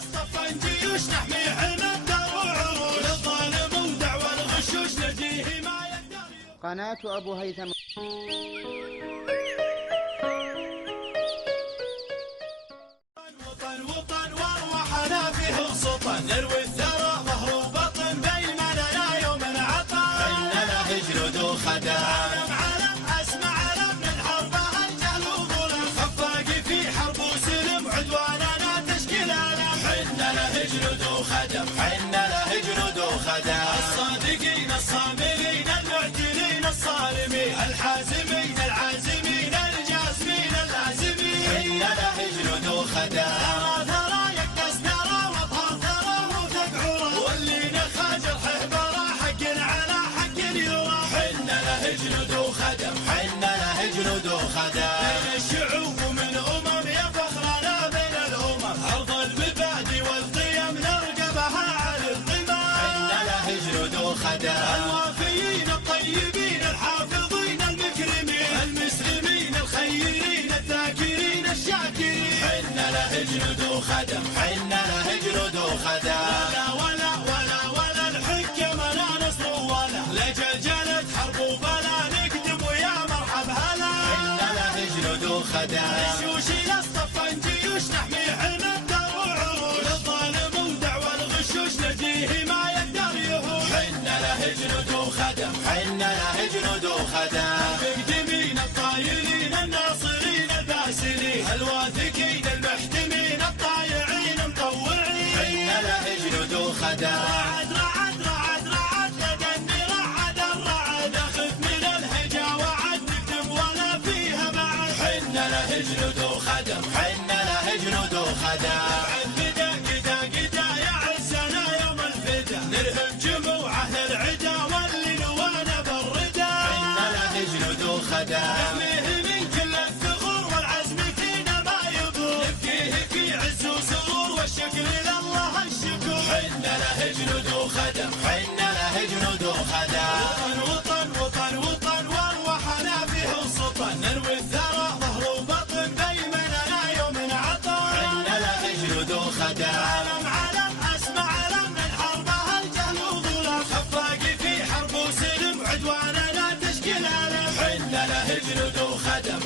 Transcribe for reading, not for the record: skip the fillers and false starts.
اصطفى جيوش نحمي حمى الدار وعروش الظالم ودعوى الغشوش نجيه ما يقدر. قناة أبو هيثم. وطن وطن وارواحنا فيه سلطان نروي الثرى ظهر وبطن بيمننا يوم عطا حنا له جنود وخدم علم علم اسمع علم من حربه الجهل وظلم خفاق في حرب وسلم عدواننا تشكيل علم حنا له جنود وخدم حنا له جنود وخدم الصادقين الصابرين المعتلين الصارمين الحازمين العازمين الجاسمين اللازمين حنا له جنود وخدم ثرى يكتس ثرى واظهر ثرى وثقعره واللي نخاج الحبره حق على حق يرى حنا له جنود وخدم حنا له جنود وخدم بين الشعوب ومن يا فخرنا بين الامم ارض المبادئ والقيم نرقبها على القمم حنا له جنود وخدم الوافيين الطيبين الحافظين المكرمين المسلمين الخيرين الذاكرين الشاكرين حنا له جنود وخدم حنا له جنود وخدم ولا ولا ولا ولا الحكم لا نصر ولا لجلجلة حرب وبلا نكتب ويا مرحب هلا حنا له جنود وخدم الشوشي اصطفى جيوش نحمي حمى الدار وعروش الظالم ودعوى الغشوش نجيه ما يقدر يهوش حنا له جنود وخدم حنا له جنود وخدم المقدمين الطايلين الناصرين الباسلين الواثقين المحتمين الطايعين مطوعين حنا له جنود وخدم رعد رعد رعد رعد لدني رعد الرعد اخذ من الهجا وعد نكتب ولا فيها بعد حنا له جنود وخدم حنا له جنود وخدم بعد بدا قدا قدا يا عزنا يوم الفدا نرهم جموعه العدا واللي نوانا بالردا حنا له جنود وخدم نحميه من كل الثغور والعزم فينا ما يبور نبكيه في عز وسرور والشكر لله الشكور حنا له جنود وخدم حنا له جنود وخدم وطن وطن وطن وارواحنا فيه سلطان نروي الثرى ظهر وبطن بيمننا يوم عطا حنا له جنود وخدم علم علم اسمع علم من حربه الجهل وظلم خفاق في حرب وسلم عدواننا تشكيل علم حنا له جنود وخدم